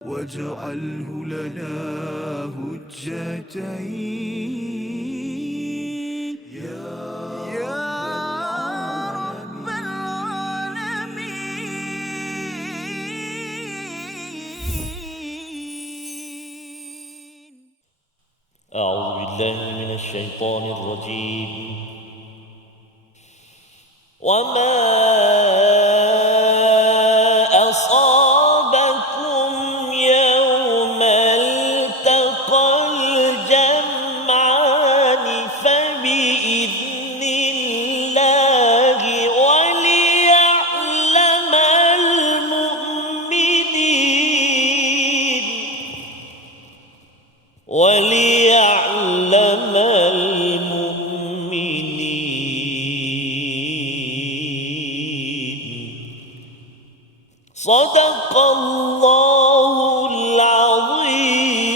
واجعله لنا هجتين يا رب العالمين. أعوذ بالله من الشيطان الرجيم. وما أصابكم يوم التقى الجمعان فبإذن الله وليعلم المؤمنين صدق الله العظيم.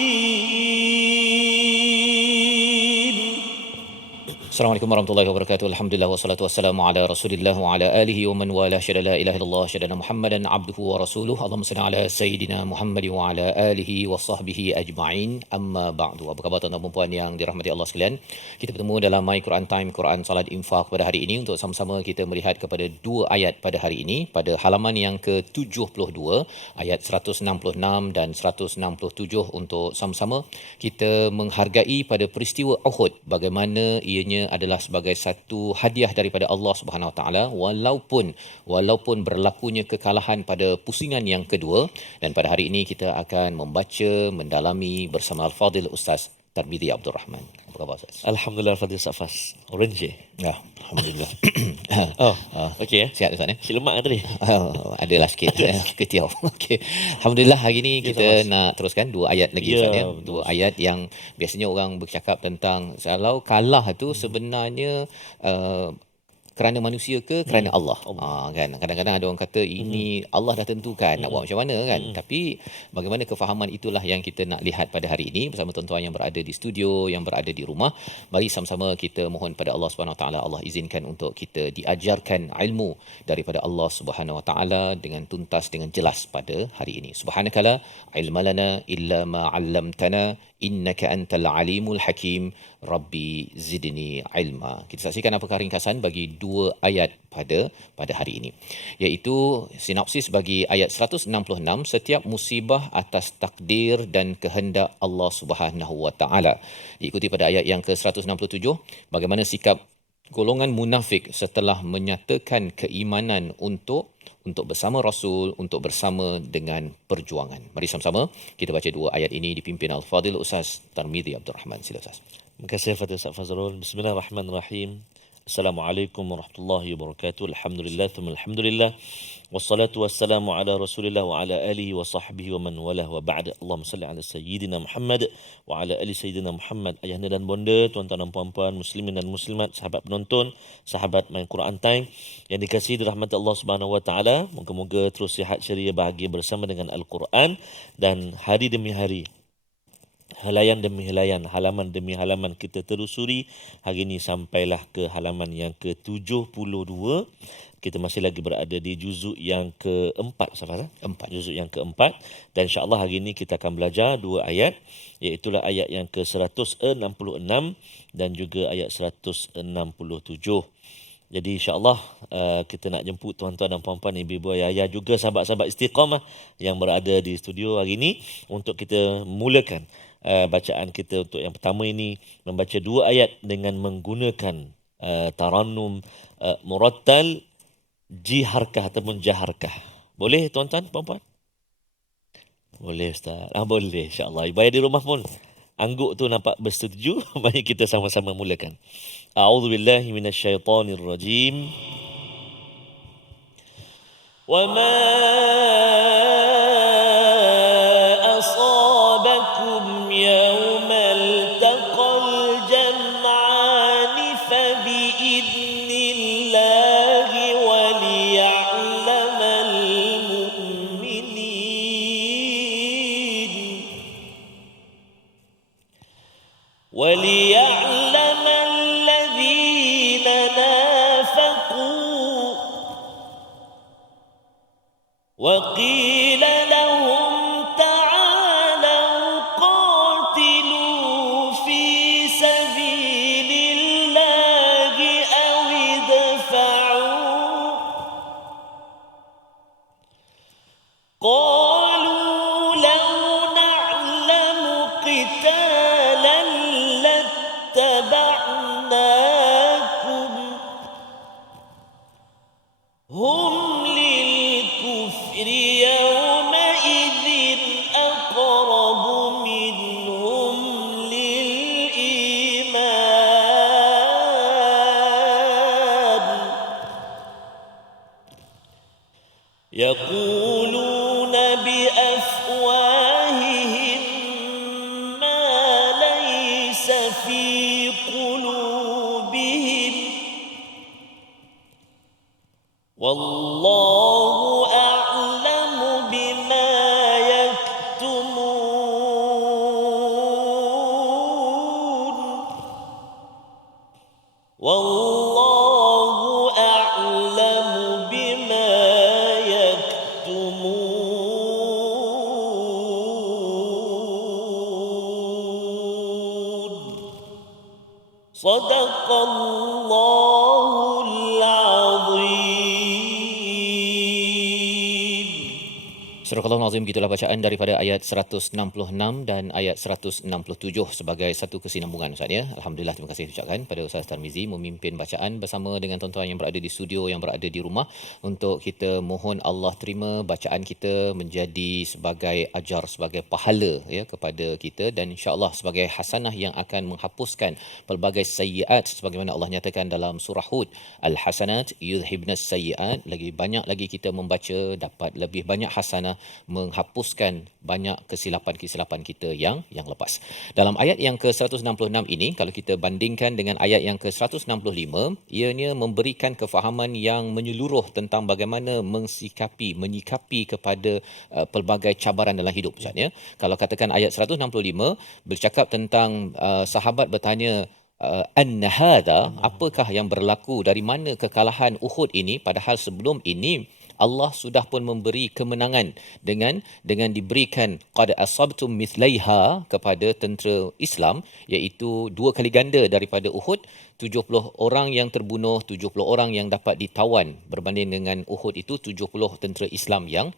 Assalamualaikum warahmatullahi wabarakatuh. Alhamdulillah wassalatu wassalamu ala Rasulillah wa ala alihi wa man wala syada la ilaha illallah syadana Muhammadan abduhu wa rasuluhu. Allahumma salli ala sayidina Muhammad wa ala alihi wa sahbihi ajma'in. Amma ba'du. Apa khabar tuan-tuan dan puan yang dirahmati Allah sekalian? Kita bertemu dalam My Quran Time, Quran Salat Infak pada hari ini untuk sama-sama kita melihat kepada dua ayat pada hari ini, pada halaman yang ke-72, ayat 166 dan 167, untuk sama-sama kita menghargai pada peristiwa Uhud, bagaimana ianya adalah sebagai satu hadiah daripada Allah Subhanahu Wa Taala, walaupun berlakunya kekalahan pada pusingan yang kedua. Dan pada hari ini kita akan membaca, mendalami bersama Al-Fadil Ustaz Tarmizi Abdul Rahman. Apa khabar Ustaz? Alhamdulillah Fadil Safas. Orange. Ya, alhamdulillah. Okey ya. Sihat Ustaz ya? Si lemak tadi. Adalah sikit ketiau. Okey. Alhamdulillah hari ini Okay, kita nak teruskan dua ayat lagi Ya, Ustaz ya. betul. Dua ayat yang biasanya orang bercakap tentang kalau kalah tu sebenarnya kerana manusia ke kerana Allah. Kan kadang-kadang ada orang kata ini Allah dah tentukan nak buat macam mana kan. Tapi bagaimana kefahaman itulah yang kita nak lihat pada hari ini bersama tuan-tuan yang berada di studio, yang berada di rumah. Mari sama-sama kita mohon pada Allah Subhanahu Wa Taala, Allah izinkan untuk kita diajarkan ilmu daripada Allah Subhanahu Wa Taala dengan tuntas, dengan jelas pada hari ini. Subhanakala ilmalana illa ma 'allamtana innaka antal alimul hakim. Rabbi zidni ilma. Kita saksikan apakah ringkasan bagi dua ayat pada hari ini, iaitu sinopsis bagi ayat 166, setiap musibah atas takdir dan kehendak Allah Subhanahu Wa Taala. Diikuti pada ayat yang ke-167, bagaimana sikap golongan munafik setelah menyatakan keimanan untuk bersama Rasul, untuk bersama dengan perjuangan. Mari sama-sama kita baca dua ayat ini dipimpin Al-Fadil Ustaz Tarmizi Abdul Rahman. Sila Ustaz. Terima kasih Fadil Safazrul. Bismillahirrahmanirrahim. Assalamualaikum warahmatullahi wabarakatuh. Alhamdulillah thumma alhamdulillah. Wassalatu wassalamu ala Rasulillah wa ala alihi wa sahbihi wa man walah wa ba'da. Allahumma salli ala sayyidina Muhammad wa ala ali sayyidina Muhammad. Ayahanda dan bonda, tuan-tuan dan puan-puan, muslimin dan muslimat, sahabat penonton, sahabat My Quran Time yang dikasihi dirahmati Allah Subhanahu Wa Taala. Moga-moga terus sihat, ceria, bahagia bersama dengan Al-Quran, dan hari demi hari, helaian demi helaian, halaman demi halaman kita telusuri. Hari ini sampailah ke halaman yang ke-72. Kita masih lagi berada di juzuk yang keempat, Safaz. Juzuk yang keempat. Dan insya-Allah hari ini kita akan belajar dua ayat, iaitu ayat yang ke-166 dan juga ayat 167. Jadi insya-Allah kita nak jemput tuan-tuan dan puan-puan, ibu-ibu, ayah-ayah, juga sahabat-sahabat Istiqamah yang berada di studio hari ini untuk kita mulakan bacaan kita. Untuk yang pertama ini, membaca dua ayat dengan menggunakan tarannum murattal jiharkah ataupun jaharkah. Boleh tuan-tuan puan-puan? Boleh Ustaz. Boleh insya-Allah. Ibu ayah di rumah pun angguk tu nampak bersetuju. Mari kita sama-sama mulakan. A'udzubillahi minasyaitonirrajim. Wa ma asabakum yawmal taqal jam'an fa bi'idnillahi wa liya'lamal mu'minin wa liya'lamal ladzina nafaqu wa qila lahum ta'ala wallahu a'lamu bima yaktumun. Wallahu a'lamu bima yaktumun. Sadaqallahul azim. Surah Al-Azim, gitulah bacaan daripada ayat 166 dan ayat 167 sebagai satu kesinambungan Ustaz ya. Alhamdulillah, terima kasih ucapkan pada Ustaz Tarmizi memimpin bacaan bersama dengan tuan-tuan yang berada di studio, yang berada di rumah, untuk kita mohon Allah terima bacaan kita menjadi sebagai ajar, sebagai pahala ya kepada kita, dan insya-Allah sebagai hasanah yang akan menghapuskan pelbagai sayyiat sebagaimana Allah nyatakan dalam surah Hud, al-hasanat yudhibnas sayyiat. Lagi banyak lagi kita membaca, dapat lebih banyak hasanah, menghapuskan banyak kesilapan-kesilapan kita yang lepas. Dalam ayat yang ke-166 ini, kalau kita bandingkan dengan ayat yang ke-165, ianya memberikan kefahaman yang menyeluruh tentang bagaimana menyikapi kepada pelbagai cabaran dalam hidup Ustaz ya. Kalau katakan ayat 165 bercakap tentang sahabat bertanya, anna hadha, apakah yang berlaku, dari mana kekalahan Uhud ini, padahal sebelum ini Allah sudah pun memberi kemenangan dengan diberikan qad asabtum mithlaiha kepada tentera Islam, iaitu 2 kali ganda daripada Uhud, 70 orang yang terbunuh, 70 orang yang dapat ditawan, berbanding dengan Uhud itu 70 tentera Islam yang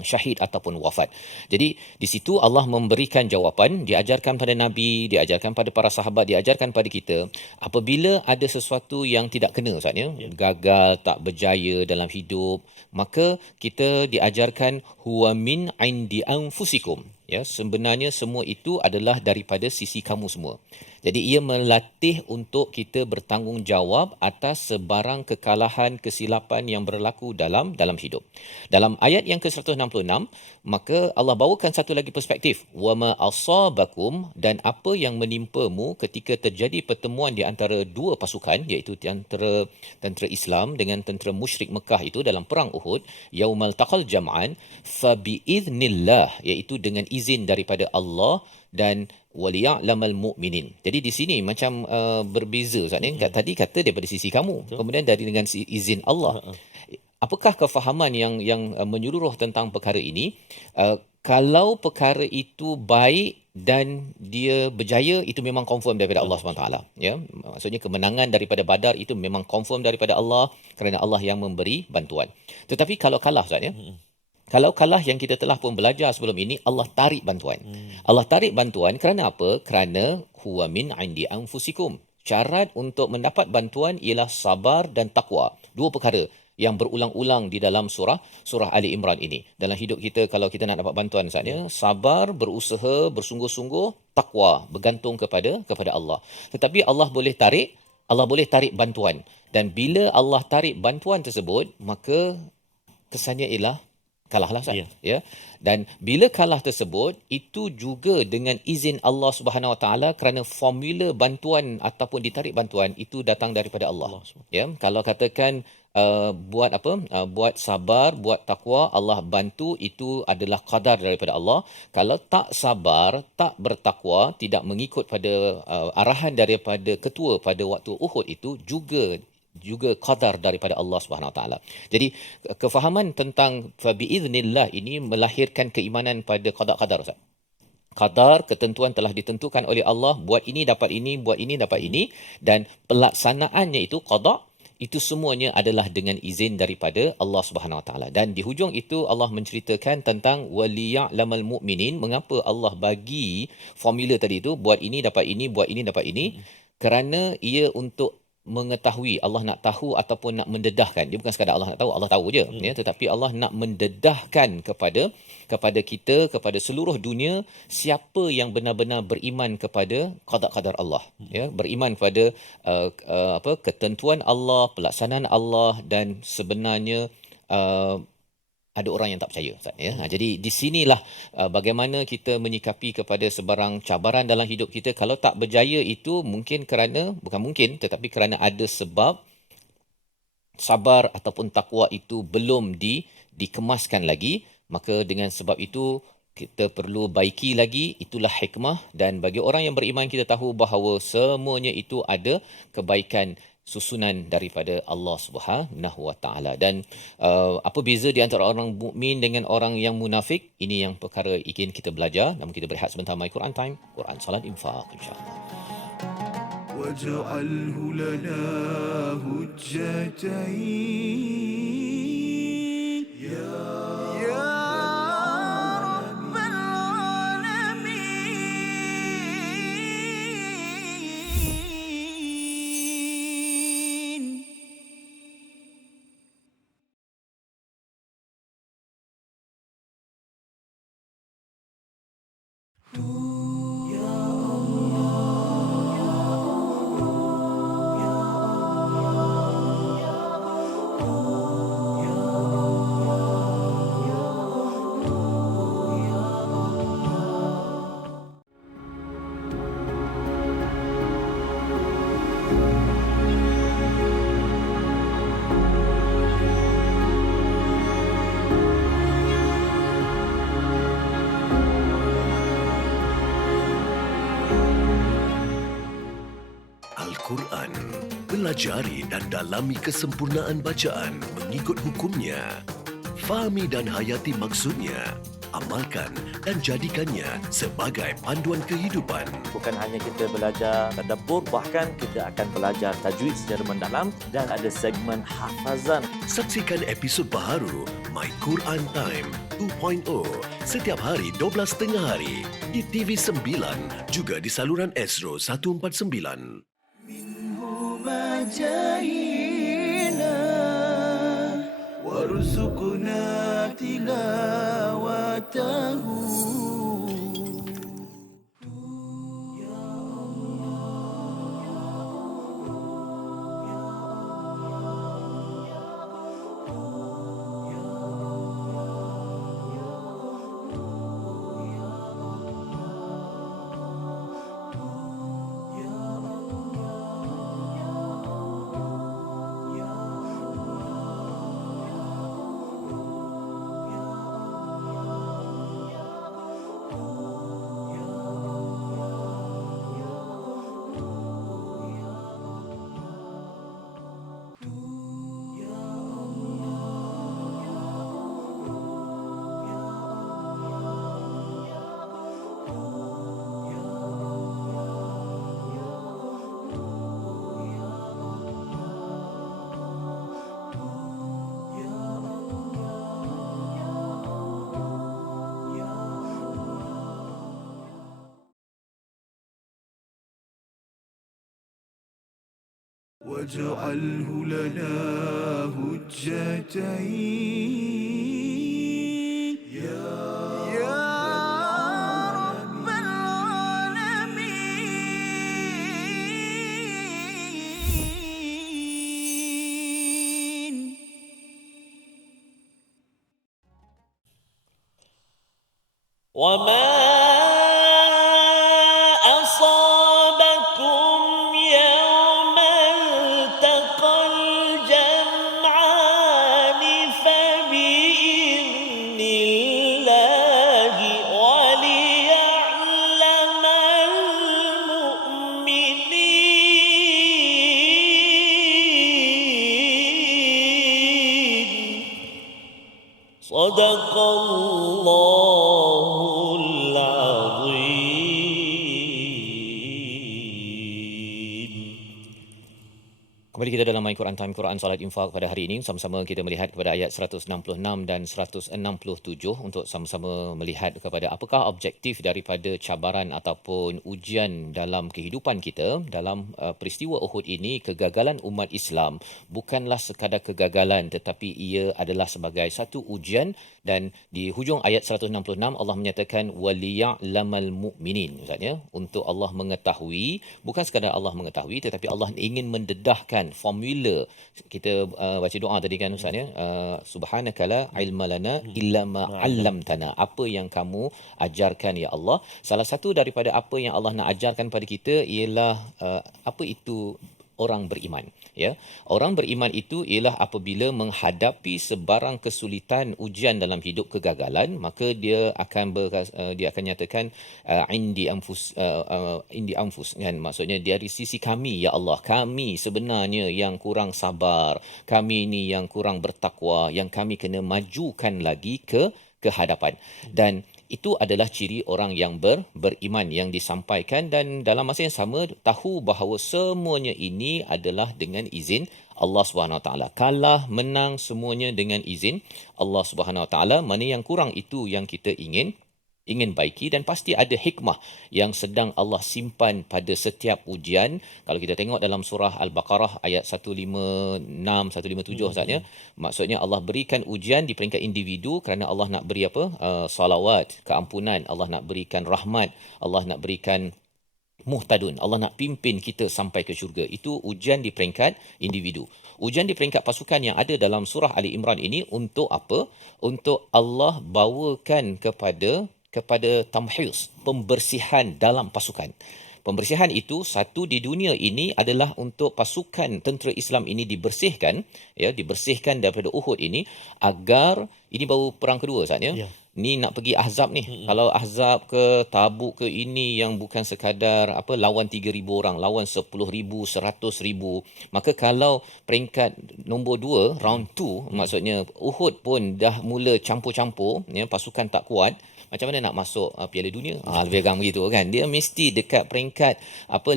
syahid ataupun wafat. Jadi di situ Allah memberikan jawapan, diajarkan pada Nabi, diajarkan pada para sahabat, diajarkan pada kita, apabila ada sesuatu yang tidak kena Ustaz ya, gagal, tak berjaya dalam hidup, maka kita diajarkan huwa min indi anfusikum ya, sebenarnya semua itu adalah daripada sisi kamu semua. Jadi ia melatih untuk kita bertanggungjawab atas sebarang kekalahan, kesilapan yang berlaku dalam hidup. Dalam ayat yang ke-166, maka Allah bawakan satu lagi perspektif, wama asabakum, dan apa yang menimpamu ketika terjadi pertemuan di antara dua pasukan, iaitu di antara tentera Islam dengan tentera musyrik Mekah itu dalam perang Uhud, yaumal taqal jam'an fa biiznillah, iaitu dengan izin daripada Allah, dan waliya'lamal mu'minin. Jadi di sini macam berbeza Ustaz ni. Tadi kata daripada sisi kamu, kemudian dengan izin Allah. Apakah kefahaman yang menyeluruh tentang perkara ini? Kalau perkara itu baik dan dia berjaya, itu memang confirm daripada Allah SWT ya. Maksudnya kemenangan daripada Badar itu memang confirm daripada Allah, kerana Allah yang memberi bantuan. Tetapi kalau kalah Ustaz ya, kalau kalah yang kita telah pun belajar sebelum ini, Allah tarik bantuan. Allah tarik bantuan kerana apa? Kerana huwa min indi anfusikum. Syarat untuk mendapat bantuan ialah sabar dan takwa. Dua perkara yang berulang-ulang di dalam surah Ali Imran ini. Dalam hidup kita, kalau kita nak dapat bantuan misalnya, sabar, berusaha, bersungguh-sungguh, takwa, bergantung kepada Allah. Tetapi Allah boleh tarik bantuan. Dan bila Allah tarik bantuan tersebut, maka kesannya ialah kalahlah Ustaz ya. Dan bila kalah tersebut, itu juga dengan izin Allah Subhanahu Wa Taala, kerana formula bantuan ataupun ditarik bantuan itu datang daripada Allah. Ya, kalau katakan buat sabar, buat takwa, Allah bantu, itu adalah qadar daripada Allah. Kalau tak sabar, tak bertakwa, tidak mengikut pada arahan daripada ketua pada waktu Uhud, itu juga qadar daripada Allah Subhanahu Wa Taala. Jadi kefahaman tentang fa biiznillah ini melahirkan keimanan pada qada-qadar Ustaz. Qadar, ketentuan telah ditentukan oleh Allah, buat ini dapat ini, buat ini dapat ini, dan pelaksanaannya itu qada, itu semuanya adalah dengan izin daripada Allah Subhanahu Wa Taala. Dan di hujung itu Allah menceritakan tentang waliya'lamal mu'minin. Mengapa Allah bagi formula tadi itu, buat ini dapat ini, buat ini dapat ini? Kerana ia untuk mengetahui, Allah nak tahu ataupun nak mendedahkan. Dia bukan sekadar Allah nak tahu, Allah tahu je ya, tetapi Allah nak mendedahkan kepada kita, kepada seluruh dunia, siapa yang benar-benar beriman kepada qada-qadar Allah ya, beriman kepada ketentuan Allah, pelaksanaan Allah, dan sebenarnya ada orang yang tak percaya Ustaz ya. Jadi di sinilah bagaimana kita menyikapi kepada sebarang cabaran dalam hidup kita. Kalau tak berjaya itu bukan mungkin tetapi kerana ada sebab sabar ataupun takwa itu belum dikemaskan lagi, maka dengan sebab itu kita perlu baiki lagi, itulah hikmah. Dan bagi orang yang beriman, kita tahu bahawa semuanya itu ada kebaikan susunan daripada Allah Subhanahu Wa Taala. Dan apa beza di antara orang mukmin dengan orang yang munafik? Ini yang perkara ingin kita belajar. Namun kita berehat sebentar. My Quran Time, Quran Salat Infak, insya-Allah. واجعله لنا هجتين يا رب العالمين. Al-Quran. Pelajari dan dalami kesempurnaan bacaan mengikut hukumnya. Fahami dan hayati maksudnya. Amalkan dan jadikannya sebagai panduan kehidupan. Bukan hanya kita belajar tadabbur, bahkan kita akan belajar tajwid secara mendalam dan ada segmen hafazan. Saksikan episod baharu My Quran Time 2.0 setiap hari 12.30 hari di TV9 juga di saluran Astro 149. مجاهينا وارزقنا تلاوته. واجعله لنا هجتين يا رب العالمين. وما أصابكم يوم التقى الجمعان فبإذن الله وليعلم المؤمنين. صدق الله العظيم. Kembali kita dalam My Quran Time, Quran Salat Infak pada hari ini. Sama-sama kita melihat kepada ayat 166 dan 167 untuk sama-sama melihat kepada apakah objektif daripada cabaran ataupun ujian dalam kehidupan kita. Dalam peristiwa Uhud ini, kegagalan umat Islam bukanlah sekadar kegagalan, tetapi ia adalah sebagai satu ujian. Dan di hujung ayat 166 Allah menyatakan waliya'lamal mu'minin. Maksudnya untuk Allah mengetahui, bukan sekadar Allah mengetahui, tetapi Allah ingin mendedahkan formula. Kita baca doa tadi kan Ustaz ya, subhanaka la ilma lana illa ma 'allamtana. Apa yang kamu ajarkan ya Allah. Salah satu daripada apa yang Allah nak ajarkan pada kita ialah apa itu orang beriman, ya. Orang beriman itu ialah apabila menghadapi sebarang kesulitan, ujian dalam hidup, kegagalan, maka dia akan dia akan nyatakan indi anfus, kan, maksudnya dari sisi kami, ya Allah, kami sebenarnya yang kurang sabar, kami ni yang kurang bertakwa, yang kami kena majukan lagi ke hadapan. Dan itu adalah ciri orang yang beriman yang disampaikan, dan dalam masa yang sama tahu bahawa semuanya ini adalah dengan izin Allah Subhanahu Wa Taala. Kalah menang semuanya dengan izin Allah Subhanahu Wa Taala. Mana yang kurang itu yang kita ingin baiki, dan pasti ada hikmah yang sedang Allah simpan pada setiap ujian. Kalau kita tengok dalam surah Al-Baqarah ayat 156 157 saatnya, maksudnya Allah berikan ujian di peringkat individu kerana Allah nak beri apa? Salawat, keampunan, Allah nak berikan rahmat, Allah nak berikan muhtadun, Allah nak pimpin kita sampai ke syurga. Itu ujian di peringkat individu. Ujian di peringkat pasukan yang ada dalam surah Ali Imran ini untuk apa? Untuk Allah bawakan kepada tamhis, pembersihan dalam pasukan. Pembersihan itu satu di dunia ini adalah untuk pasukan tentera Islam ini dibersihkan, ya, dibersihkan daripada Uhud ini, agar ini baru perang kedua saatnya. Ya. Ni nak pergi Ahzab ni. Kalau Ahzab ke Tabuk ke, ini yang bukan sekadar apa lawan 3,000 orang, lawan 10,000, 100,000. Maka kalau peringkat nombor 2, round 2, maksudnya Uhud pun dah mula campur-campur, ya, pasukan tak kuat, macam mana nak masuk Piala Dunia? Lebih kurang begitu kan. Dia mesti dekat peringkat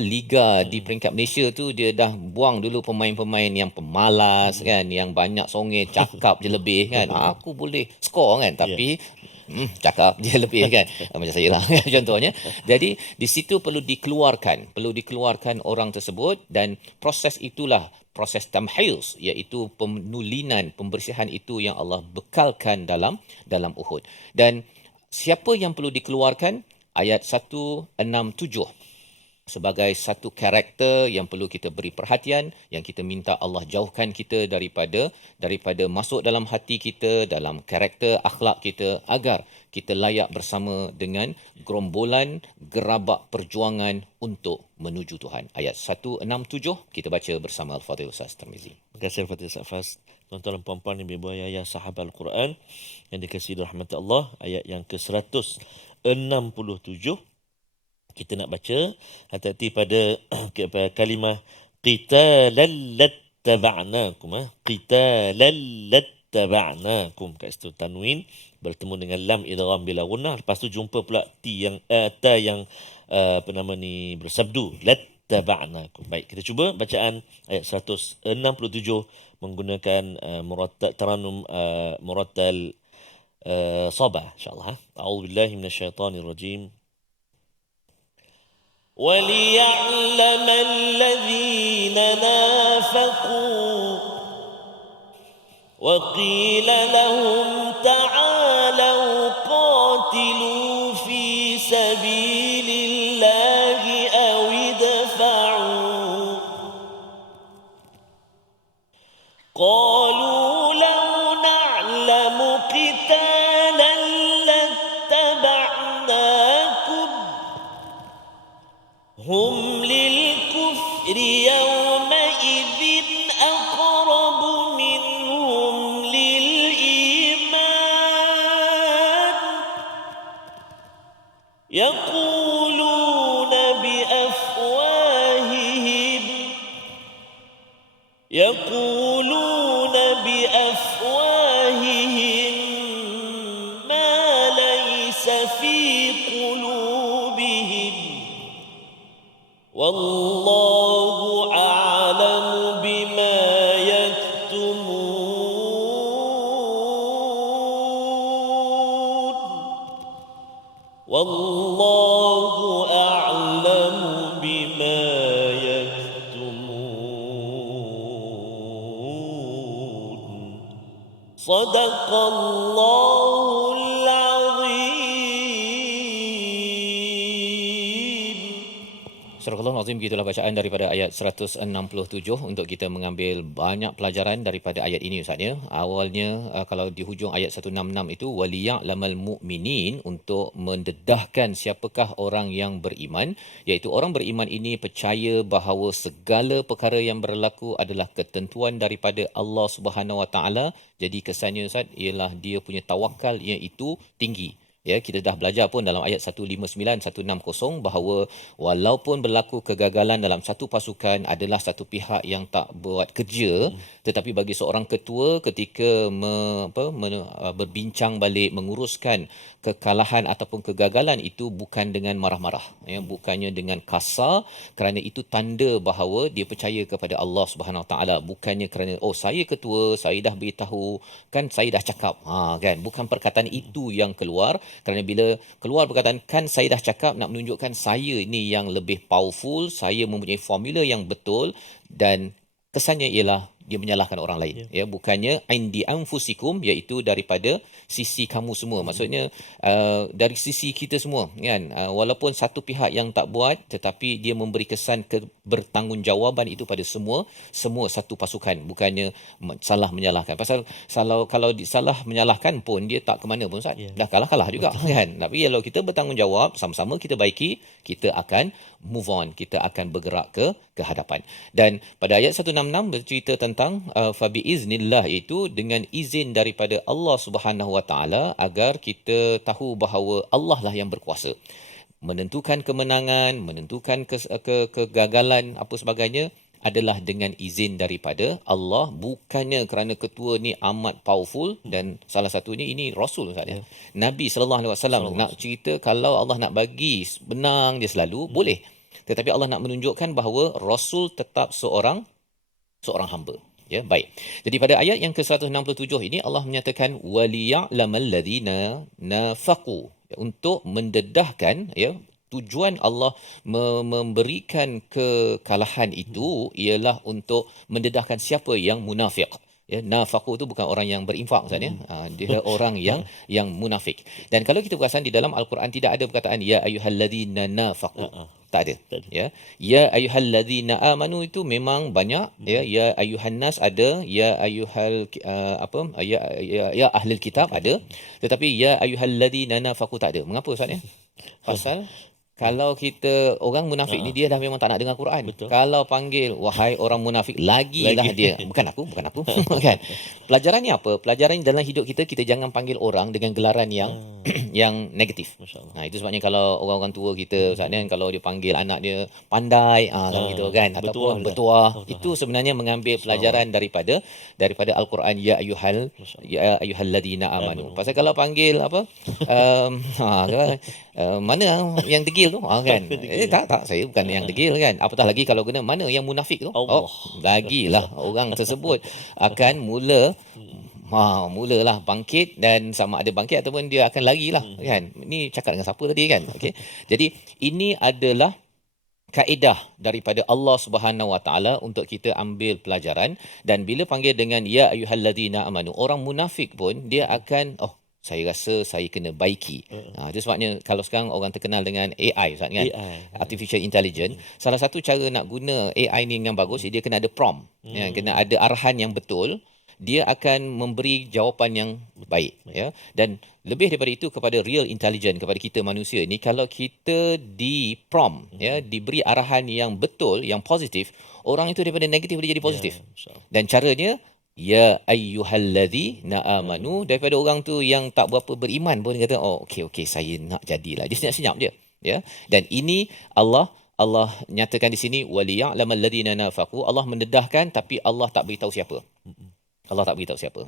liga di peringkat Malaysia tu, dia dah buang dulu pemain-pemain yang pemalas kan, yang banyak songeh, cakap je lebih kan. Aku boleh skor kan, tapi cakap je lebih kan. Macam saya lah contohnya. Jadi di situ perlu dikeluarkan orang tersebut, dan proses itulah proses tamhis, iaitu penulinan, pembersihan itu yang Allah bekalkan dalam Uhud. Dan siapa yang perlu dikeluarkan? Ayat 167 sebagai satu karakter yang perlu kita beri perhatian, yang kita minta Allah jauhkan kita daripada masuk dalam hati kita, dalam karakter akhlak kita, agar kita layak bersama dengan gerombolan gerabak perjuangan untuk menuju Tuhan. Ayat 167 kita baca bersama Al-Fadhil Ustaz Tarmizi. Terima kasih Al-Fadhil Ustaz Fas. Tuan-tuan dan puan-puan, ibu-ibu, ayah sahabat Al-Quran yang dikasihi rahmat Allah, ayat yang ke-167 kita nak baca. Hati-hati pada kalimah qitalan lattaba'nakum. Qitalan lattaba'nakum, kat situ tanwin bertemu dengan lam idgham bila gunnah, lepas tu jumpa pula ta yang bersabdu lattaba'nakum. Baik, kita cuba bacaan ayat 167 menggunakan taranum murattal sabah insyaallah. A'udzubillahi minasyaitonirrajim. وَلِيَعْلَمَ الَّذِينَ نَافَقُوا وَقِيلَ لَهُمْ تَعَالَوْا قَاتِلُوا فِي سَبِيلِ اللَّهِ أَوِ ادْفَعُوا قَالُوا لَوْ نَعْلَمُ قِتَالًا لَاتَّبَعْنَاكُمْ هُمْ لِلْكُفْرِ يَوْمَئِذٍ أَقْرَبُ مِنْهُمْ لِلْإِيمَانِ يَقُولُونَ بِأَفْوَاهِهِمْ مَا لَيْسَ فِي قُلُوبِهِمْ وَاللَّهُ أَعْلَمُ بِمَا يَكْتُمُونَ وَاللَّهُ أَعْلَمُ بِمَا يَكْتُمُونَ صدق الله العظيم. Surah Al-Azim, gitulah bacaan daripada ayat 167 untuk kita mengambil banyak pelajaran daripada ayat ini Ustaz ya. Awalnya kalau di hujung ayat 166 itu waliya'lamal mu'minin, untuk mendedahkan siapakah orang yang beriman, iaitu orang beriman ini percaya bahawa segala perkara yang berlaku adalah ketentuan daripada Allah Subhanahu Wa Taala. Jadi kesannya Ustaz ialah dia punya tawakal iaitu tinggi. Ya, kita dah belajar pun dalam ayat 159 160 bahawa walaupun berlaku kegagalan dalam satu pasukan, adalah satu pihak yang tak buat kerja, tetapi bagi seorang ketua ketika berbincang balik, menguruskan kekalahan ataupun kegagalan itu bukan dengan marah-marah, ya, bukannya dengan kasar, kerana itu tanda bahawa dia percaya kepada Allah Subhanahu Wa Taala, bukannya kerana saya ketua, saya dah beritahu, kan saya dah cakap, kan, bukan perkataan itu yang keluar. Kerana bila keluar perkataan kan saya dah cakap, nak menunjukkan saya ini yang lebih powerful, saya mempunyai formula yang betul, dan kesannya ialah dia menyalahkan orang lain, ya, bukannya indi anfusikum, iaitu daripada sisi kamu semua, maksudnya dari sisi kita semua, kan, walaupun satu pihak yang tak buat, tetapi dia memberi kesan bertanggungjawab itu pada semua satu pasukan, bukannya salah menyalahkan. Pasal kalau salah menyalahkan pun dia tak ke mana pun Ustaz, dah kalah juga kan. Tapi kalau kita bertanggungjawab, sama-sama kita baiki, kita akan move on, kita akan bergerak ke hadapan. Dan pada ayat 166 bercerita tentang fabi iznillah, itu dengan izin daripada Allah Subhanahu Wa Taala, agar kita tahu bahawa Allah lah yang berkuasa menentukan kemenangan, menentukan kegagalan apa sebagainya, adalah dengan izin daripada Allah, bukannya kerana ketua ni amat powerful. Dan salah satunya ini Rasul Ustaz ya. Nabi sallallahu alaihi wasallam nak cerita kalau Allah nak bagi benang dia selalu boleh. Tetapi Allah nak menunjukkan bahawa Rasul tetap seorang hamba. Ya, baik. Jadi pada ayat yang ke-167 ini Allah menyatakan waliya'lamal ladzina nafaqu, untuk mendedahkan, ya, tujuan Allah memberikan kekalahan itu ialah untuk mendedahkan siapa yang munafik. Ya, nafaqu itu bukan orang yang berinfak Ustaz ya. Dia orang yang munafik. Dan kalau kita perasan di dalam Al-Quran tidak ada perkataan ya ayyuhalladzina nafaqu. Tak ada. Ya ayyuhalladzina amanu itu memang banyak, ya ayyuhan nas ada, ya ayyuhal ya ahlul kitab ada, tetapi ya ayyuhalladzina nafaqu tak ada. Mengapa Ustaz ya? Pasal kalau kita orang munafik ni dia dah memang tak nak dengar Quran. Betul. Kalau panggil wahai orang munafik lagilah dia. Bukan aku. Kan. Pelajaran ni apa? Pelajaran dalam hidup kita jangan panggil orang dengan gelaran yang yang negatif. Itu sebabnya kalau orang-orang tua kita Ustaz ni, kalau dia panggil anak dia pandai kan gitu kan, ataupun bertuah, itu sebenarnya mengambil pelajaran daripada Al-Quran ya ayyuhalladzina amanu. Pasal kalau panggil mana yang degil tu kan, tak saya bukan yang degil kan, apatah lagi kalau guna mana yang munafik tu, lagilah orang tersebut akan mulalah bangkit, dan sama ada bangkit ataupun dia akan larilah kan. Ni cakap dengan siapa tadi kan. Okey, jadi ini adalah kaedah daripada Allah Subhanahu Wa Taala untuk kita ambil pelajaran. Dan bila panggil dengan ya ayyuhalladzina amanu, orang munafik pun dia akan saya rasa saya kena baiki. Itu sebabnya kalau sekarang orang terkenal dengan AI Ustaz kan, Artificial Intelligence, salah satu cara nak guna AI ni yang bagus, dia kena ada prompt, kena ada arahan yang betul, dia akan memberi jawapan yang baik. Ya. Dan lebih daripada itu, kepada real intelligence, kepada kita manusia ni, kalau kita di prompt, diberi arahan yang betul, yang positif, orang itu daripada negatif boleh jadi positif. Dan caranya ya ayyuhalladzina amanu, daripada orang tu yang tak berapa beriman pun dia kata okey saya nak jadilah, dia senyap-senyap je, ya. Dan ini Allah nyatakan di sini waliya'lamal ladzina nafaqu, Allah mendedahkan tapi Allah tak beritahu siapa.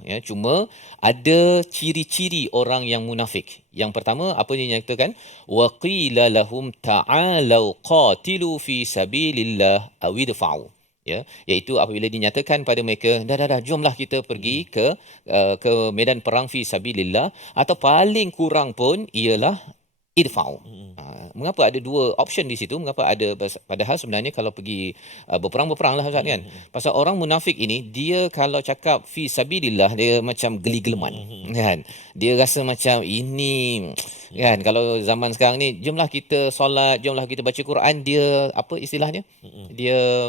Ya, cuma ada ciri-ciri orang yang munafik. Yang pertama apa yang nyatakan waqila lahum ta'alu qatilu fi sabilillah awidfa'u. Ya, iaitu apabila dinyatakan pada mereka dah jomlah kita pergi ke medan perang fi sabilillah, atau paling kurang pun ialah idfa'u. Mengapa ada dua option di situ? Mengapa ada, padahal sebenarnya kalau pergi berperang lah Ustaz kan. Pasal orang munafik ini, dia kalau cakap fi sabilillah, dia macam geli-geleman kan. Dia rasa macam ini kan, kalau zaman sekarang ni, jomlah kita solat, jomlah kita baca Quran, dia apa istilahnya? Dia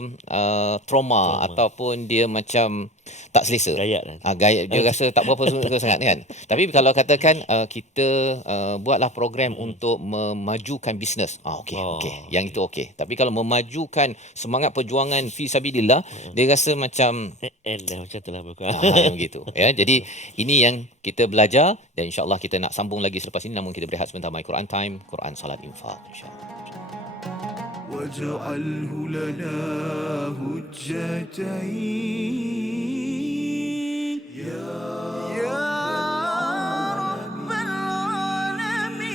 trauma ataupun dia macam tak selesa. Gayat lah. Gaya dia rasa tak berapa suka sangat kan. Tapi kalau katakan kita buatlah program untuk memajukan bisnes. Okey. Yang itu okey. Tapi kalau memajukan semangat perjuangan fi sabilillah, dia rasa macam Dah macam tu lah bukan. yang begitu ya. Jadi ini yang kita belajar dan insya-Allah kita nak sambung lagi selepas ini, namun kita berehat sebentar. My Quran Time, Quran Salat Infak insya-Allah. واجعله لنا هجتين يا رب العالمين.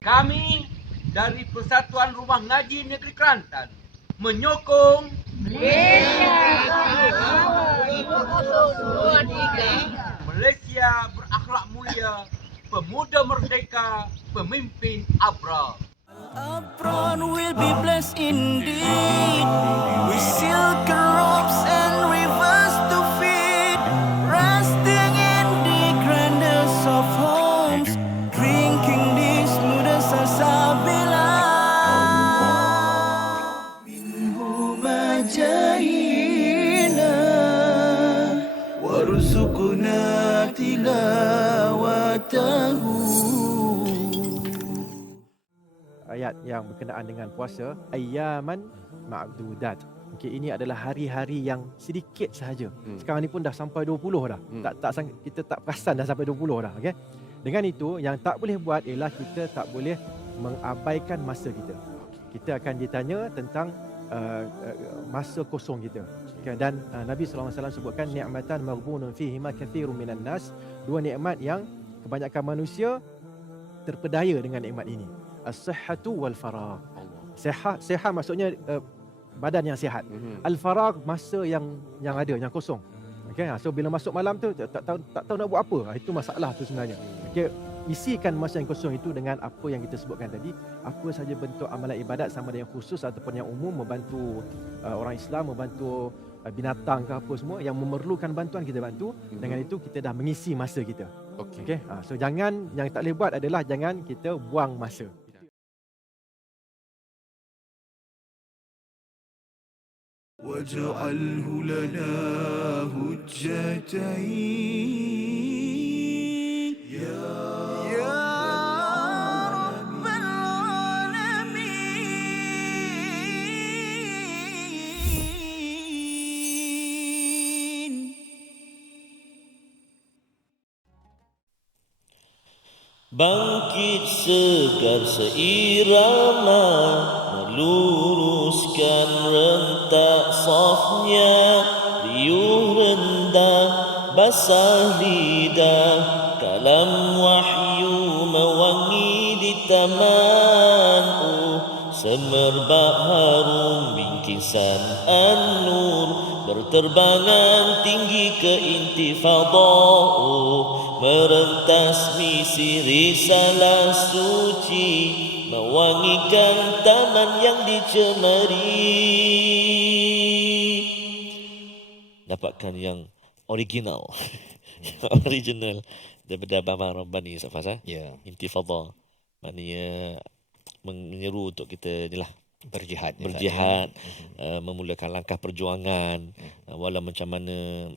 Kami dari Persatuan Rumah Ngaji Negeri Kelantan menyokong Malaysia berakhlak mulia, pemuda merdeka, pemimpin abrar. Apron will be blessed indeed with silk robes and rivers to feed, resting in the grandest of homes, drinking the smoothest salsabila. Minhu majahina warzuqna tilawatahu. Ayat yang berkenaan dengan puasa, ayyaman ma'dudat. Okey, ini adalah hari-hari yang sedikit sahaja. Sekarang ni pun dah sampai 20 dah. Kita tak perasan dah sampai 20 dah, okey. Dengan itu yang tak boleh buat ialah kita tak boleh mengabaikan masa kita. Kita akan ditanya tentang masa kosong kita. Okay, dan Nabi SAW sebutkan ni'matan maghbunun fihima katsirun minan nas, dua nikmat yang kebanyakan manusia terpedaya dengan nikmat ini. As-sihhatu wal faragh. Sihat maksudnya badan yang sihat. Al-faragh masa yang ada, yang kosong. Okey, so bila masuk malam tu tak tahu nak buat apa. Itu masalah tu sebenarnya. Okey, isikan masa yang kosong itu dengan apa yang kita sebutkan tadi, apa saja bentuk amalan ibadat, sama ada yang khusus ataupun yang umum, membantu orang Islam, membantu binatang ke apa semua yang memerlukan bantuan, kita bantu. Dengan itu kita dah mengisi masa kita. Okey. So jangan, yang tak boleh buat adalah jangan kita buang masa. واجعله لنا هجتين يا رب العالمين. Bangkit segar seirama, meluruskan rentak safnya, riuh rendah basah lidah, kalam wahyu mewangi di taman. Semerbak harum bingkisan an-nur, berterbangan tinggi ke intifadah. Merentas misi risalah suci, mewangikan taman yang dicemari. Dapatkan yang original. Original daripada Abang Rabbani Ustaz Faz. Ya. Intifadha. Maknanya menyeru untuk kita ni lah, Berjihad. memulakan langkah perjuangan, walau macam mana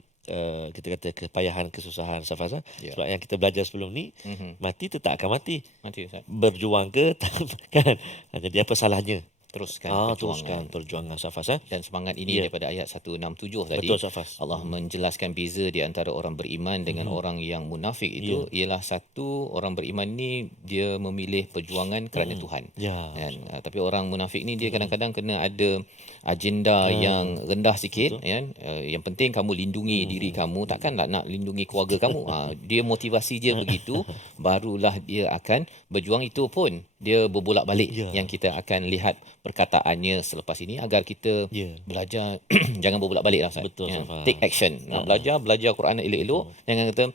kita kata kepayahan, kesusahan Ustaz Faz. Sebab yang kita belajar sebelum ni, mati tetap akan mati. Mati Ustaz. Berjuang ke tak, kan? Jadi apa salahnya teruskan Teruskan perjuangan. perjuangan Safas. Dan semangat ini Ya. daripada ayat 167 tadi. Betul Safas. Allah menjelaskan beza di antara orang beriman dengan orang yang munafik itu ialah satu, orang beriman ni dia memilih perjuangan kerana Tuhan. Ya. Kan? Tapi orang munafik ni dia kadang-kadang kena ada agenda yang rendah sikit, kan. Yang penting kamu lindungi diri kamu, takkanlah nak lindungi keluarga kamu. Dia motivasi dia begitu, barulah dia akan berjuang. Itu pun dia berbolak-balik yang kita akan lihat perkataannya selepas ini agar kita belajar jangan berbolak-balik lah Ustaz. Betul, Ya, Safas. take action. Nak belajar Quran elok-elok. Jangan kata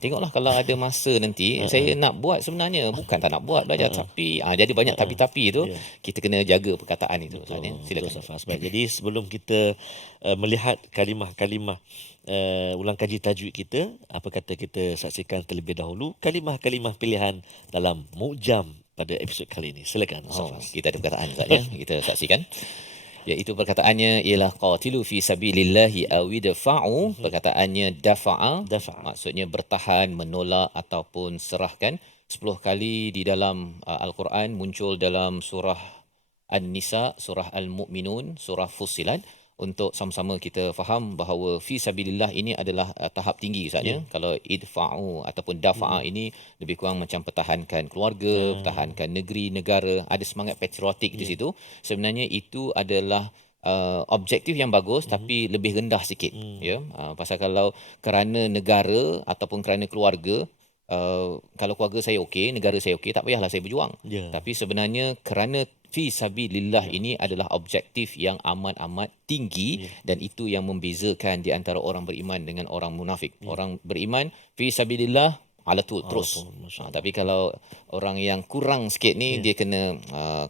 tengoklah kalau ada masa nanti saya nak buat, sebenarnya bukan tak nak buat belajar tapi jadi banyak tapi-tapi itu kita kena jaga perkataan itu Ustaz, ya. Silakan. Betul, Safas. Baik, jadi sebelum kita melihat kalimah-kalimah ulang kaji tajwid kita, apa kata kita saksikan terlebih dahulu kalimah-kalimah pilihan dalam Mu'jam pada episod kali ini. Silakan Safas. Kita ada perkataan Ustaz, ya. Kita saksikan. Iaitu perkataannya ialah qatilu fi sabilillahi aw idfa'u. Perkataannya dafa'a, maksudnya bertahan, menolak ataupun serahkan. 10 kali di dalam Al-Quran muncul dalam surah An-Nisa, surah Al-Mu'minun, surah Fussilat, untuk sama-sama kita faham bahawa fi sabilillah ini adalah tahap tinggi Ustaz, ya. Kalau idfa'u ataupun dafa'a ini lebih kurang macam pertahankan keluarga, pertahankan negeri, negara, ada semangat patriotik di situ. Sebenarnya itu adalah objektif yang bagus tapi lebih rendah sikit, ya. Pasal kalau kerana negara ataupun kerana keluarga, kalau keluarga saya okey, negara saya okey, tak payahlah saya berjuang. Tapi sebenarnya kerana fi sabilillah ini adalah objektif yang amat-amat tinggi, dan itu yang membezakan di antara orang beriman dengan orang munafik. Orang beriman fi sabilillah ala tu terus. Tapi kalau orang yang kurang sikit ni dia kena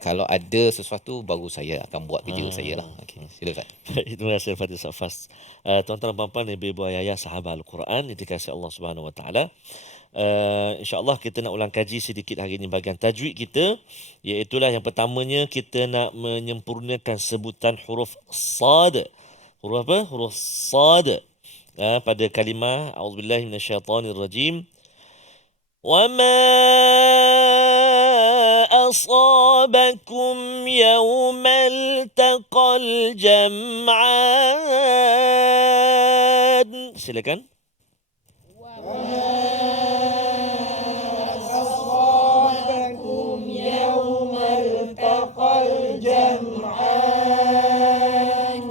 kalau ada sesuatu baru saya akan buat kerja saya lah. Okey, sila Ustaz. Terima kasih Fatih Safas. Tuan-tuan dan puan-puan, ibu-ibu ayah sahabat Al-Quran yang dikasihi Allah Subhanahu Wa Taala. InsyaAllah kita nak ulang kaji sedikit hari ini bahagian tajwid kita, iaitulah yang pertamanya kita nak menyempurnakan sebutan huruf sad. Huruf apa? Huruf sad pada kalimah a'udzubillahi minasyaitonirrajim. Wa ma asabakum yawmal taqal jam'an. Silakan.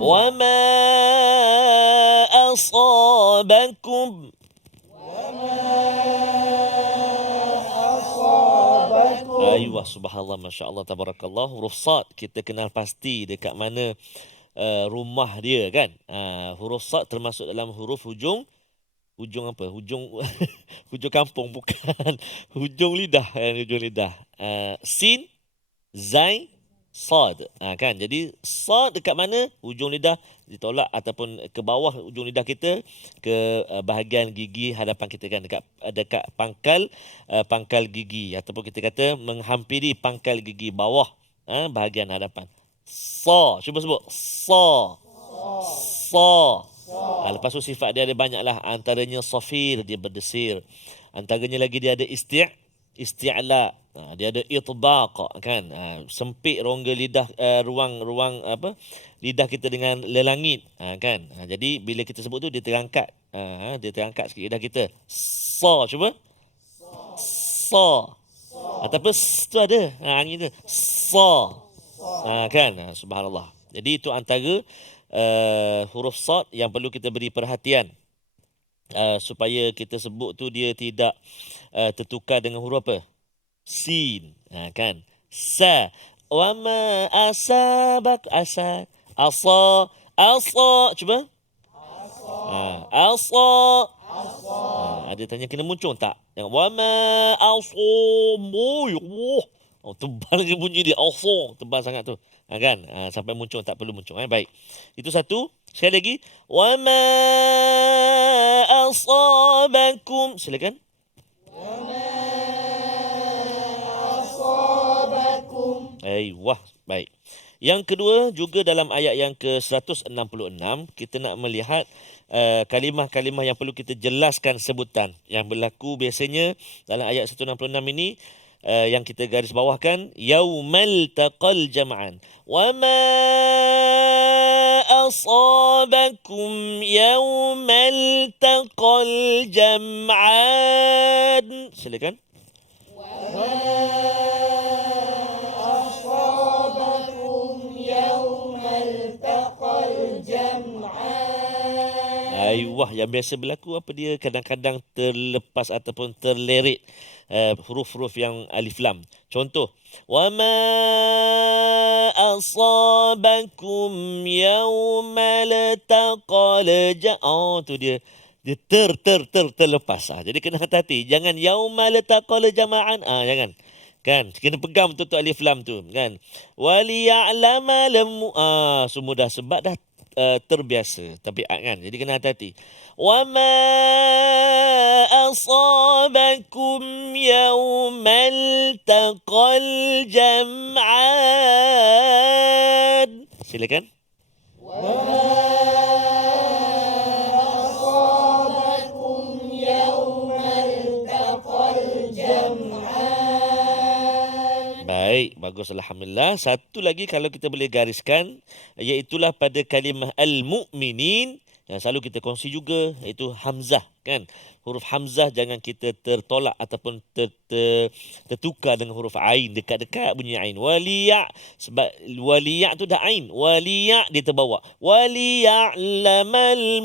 وما أصابكم Ayuh, subhanallah, masya Allah, tabarakallah. Huruf sad kita kenal pasti dekat mana rumah dia, kan. Huruf sad termasuk dalam huruf hujung apa? Hujung hujung kampung, bukan. Hujung lidah, hujung lidah. Sin, zain, sad, kan. Jadi sad dekat mana? Hujung lidah ditolak ataupun ke bawah hujung lidah kita, ke bahagian gigi hadapan kita, kan, dekat pangkal gigi, ataupun kita kata menghampiri pangkal gigi bawah, bahagian hadapan. Sa, cuba sebut sa. Lepas tu sifat dia ada banyaklah, antaranya safir, dia berdesir. Antaranya lagi dia ada isti'la, dia ada itbaq, kan, sempit rongga lidah, ruang apa lidah kita dengan lelangit, kan. Jadi bila kita sebut tu dia terangkat, sikit lidah kita. Sa, cuba sa, ataupun tu ada angin tu sa, kan. Subhanallah. Jadi itu antara huruf sad yang perlu kita beri perhatian, supaya kita sebut tu dia tidak tertukar dengan huruf apa? Sin, kan. Sa. Wa ma asabak asa. Asa. Cuba. Asa. Ada tanya kena muncung tak? Wa ma asamu. Tebal je bunyi dia. Asa. Tebal sangat tu. Kan? Sampai muncung, tak perlu muncung. Baik. Itu satu. Sekali lagi. Wa ma asabakum. Silakan. Wah, baik. Yang kedua, juga dalam ayat yang ke-166, kita nak melihat kalimah-kalimah yang perlu kita jelaskan sebutan. Yang berlaku biasanya dalam ayat 166 ini, yang kita garis bawahkan, yaumal taqal jam'an. Wa ma asabakum yaumal taqal jam'an. Silakan. Ayuh, yang biasa berlaku apa dia, kadang-kadang terlepas ataupun terleret huruf-huruf yang alif lam. Contoh, wa ma asabakum yaumal taqal oh tu dia terlepas. Jadi kena hati-hati, jangan yaumal taqal jama'an, jangan. Kan, kena pegang betul-betul alif lam tu kan. Waliya'lama lam semua dah sebab dah terbiasa tabiat kan. Jadi kena hati-hati. Wa ma asabakum yaumal taqal jam'an. Silakan. Baik, bagus, alhamdulillah. Satu lagi kalau kita boleh gariskan, iaitulah pada kalimah al-mu'minin yang selalu kita kongsi juga, iaitu hamzah kan. Huruf hamzah jangan kita tertolak ataupun tertukar dengan huruf ain, dekat-dekat bunyi ain. Waliya, sebab waliya tu dah ain. Waliya dia terbawa. Waliya'lamal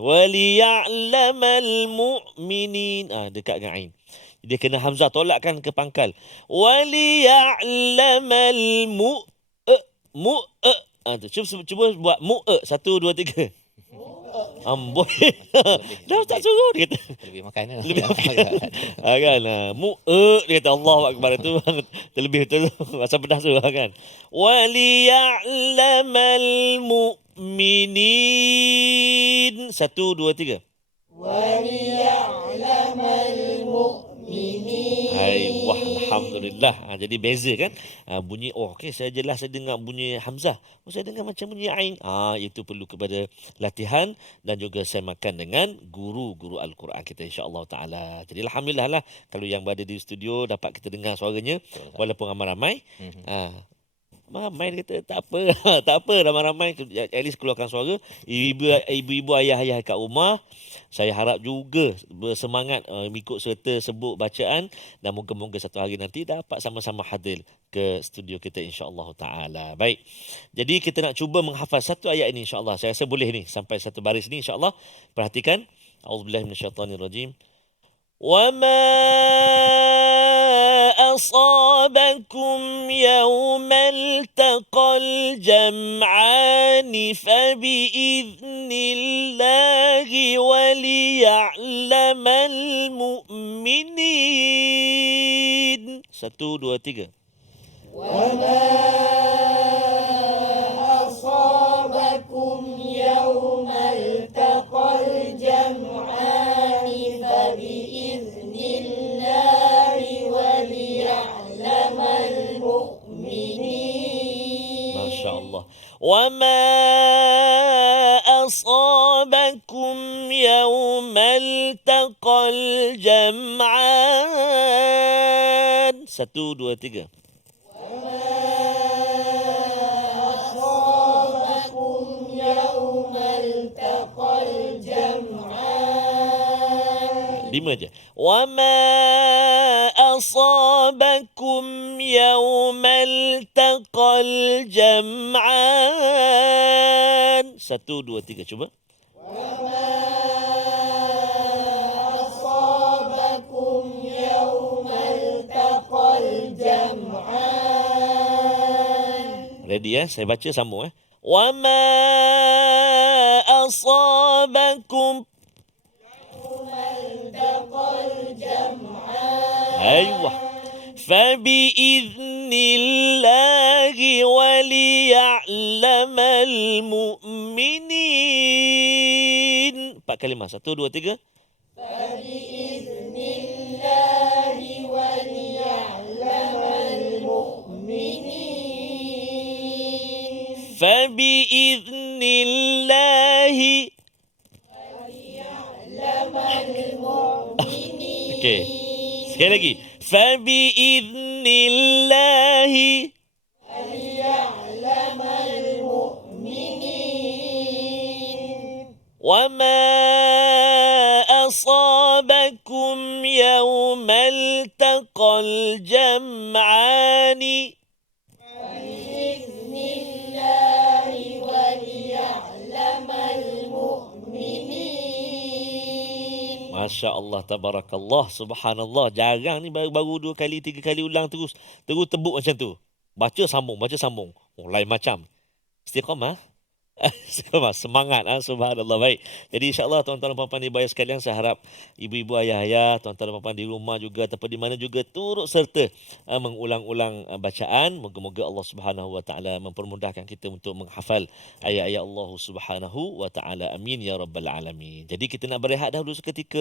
waliya'lamal mu'minin. Dekat dengan ain. Dia kena hamzah, tolakkan ke pangkal. Waliya'lamal cuba buat 1 2 3. Boleh. Dah tak suruh dia kata. Lebih makan. Lebih makan. Kan. Dia kata Allahu akbar itu terlebih tu. Asal pedas tu kan. Waliya'lamal mu'minin. 1 2 3. Waliya'lamal mu'minin. Hai, wah, alhamdulillah. Jadi beza kan. Bunyi okey, saya jelas saya dengar bunyi hamzah. Saya dengar macam bunyi ain. Itu perlu kepada latihan dan juga saya makan dengan guru-guru Al-Quran kita, insya-Allah taala. Jadi alhamdulillah lah kalau yang berada di studio dapat kita dengar suaranya walaupun ramai-ramai. Ramai dia kata tak apa. Tak apa, ramai-ramai at least keluarkan suara. Ibu-ibu, ayah-ayah kat rumah, saya harap juga bersemangat ikut serta sebut bacaan dan moga-moga satu hari nanti dapat sama-sama hadir ke studio kita, insya-Allah taala. Baik. Jadi kita nak cuba menghafaz satu ayat ini, insya-Allah. Saya rasa boleh ni sampai satu baris ni, insya-Allah. Perhatikan. A'udzubillahi minasyaitanirrajim. Wa ma أصابكم يوم التقى الجمعان فبإذن الله وليعلم المؤمنين. 1 2 3. وما أصابكم يوم التقى الجمعان فبإذن الله وليعلم المؤمنين. ما شاء الله. وما أصابكم يوم التقى الجمعان. 1 2 3. Lima je. وَمَا أَصَابَكُمْ يَوْمَ الْتَقَى الْجَمْعَانِ. 1 2 3 cuba. وَمَا أَصَابَكُمْ يَوْمَ الْتَقَى الْجَمْعَانِ. Ready ya? Saya baca sambung وَمَا أَصَابَكُمْ أيوة فبإذن الله وليعلم المؤمنين. 4 kalimah. 1 2 3. فبإذن الله وليعلم المؤمنين. فبإذن الله وليعلم المؤمنين. Okay. Sekali lagi. Fabi'idnillahi وما أصابكم يوم التقى الجمعان Masya Allah, tabarakallah, subhanallah. Jarang ni baru 2 kali, 3 kali ulang terus tebuk macam tu. Baca sambung. Oh, lain macam. Istiqamah. Semangat, subhanallah. Baik, jadi insyaAllah tuan-tuan dan puan-puan ibu ayah sekalian, saya harap ibu-ibu ayah-ayah, tuan-tuan dan puan-puan di rumah juga ataupun di mana juga turut serta mengulang-ulang bacaan. Moga-moga Allah Subhanahu wa taala mempermudahkan kita untuk menghafal ayat-ayat Allah Subhanahu wa taala. Amin ya rabbal alamin. Jadi kita nak berehat dahulu seketika,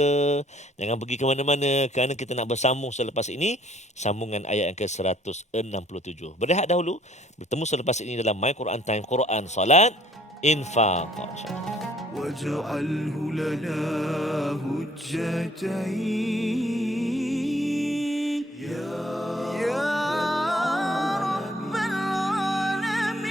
jangan pergi ke mana-mana kerana kita nak bersambung selepas ini sambungan ayat yang ke-167. Berehat dahulu, bertemu selepas ini dalam My Quran Time, Quran Salat Infaq. واجعله لنا هجتين يا رب العالمين.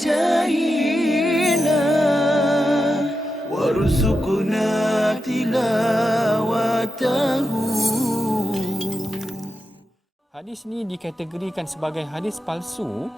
جاهنا وارزقنا تلاوته. Hadis ni dikategorikan sebagai hadis palsu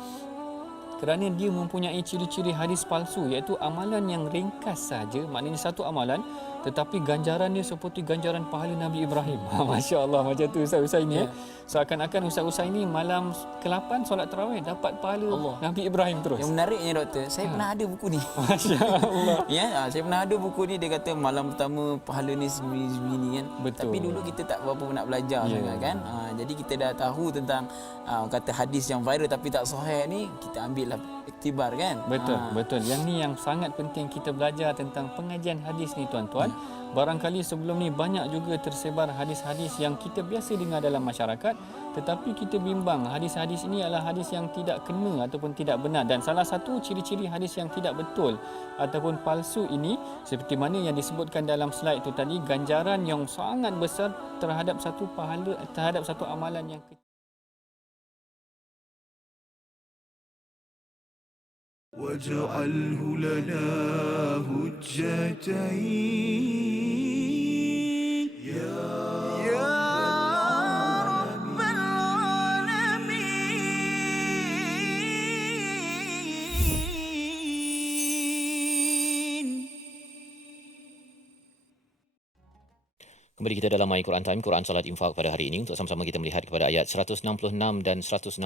kerana dia mempunyai ciri-ciri hadis palsu, iaitu amalan yang ringkas saja, maknanya satu amalan tetapi ganjaran dia seperti ganjaran pahala Nabi Ibrahim. Masya Allah, macam tu Ustaz ini. Seakan-akan Ustaz ini malam ke-8 solat tarawih dapat pahala Allah. Nabi Ibrahim terus. Yang menariknya doktor, saya pernah ada buku ni. Masya Allah. Saya pernah ada buku ni, dia kata malam pertama pahala ni sebini kan. Betul. Tapi dulu kita tak berapa nak belajar sangat kan. Jadi kita dah tahu tentang kata hadis yang viral tapi tak sahih ni, kita ambil lah iktibar kan. Betul. Yang ni yang sangat penting kita belajar tentang pengajian hadis ni tuan-tuan. Barangkali sebelum ni banyak juga tersebar hadis-hadis yang kita biasa dengar dalam masyarakat, tetapi kita bimbang hadis-hadis ini adalah hadis yang tidak kena ataupun tidak benar. Dan salah satu ciri-ciri hadis yang tidak betul ataupun palsu ini, seperti mana yang disebutkan dalam slide itu tadi, ganjaran yang sangat besar terhadap satu pahala, terhadap satu amalan yang kecil. واجعله لنا هجتين يا رب العالمين. Kembali kita dalam My Quran Time, Quran Salat Infaq pada hari ini untuk sama-sama kita melihat kepada ayat 166 dan 167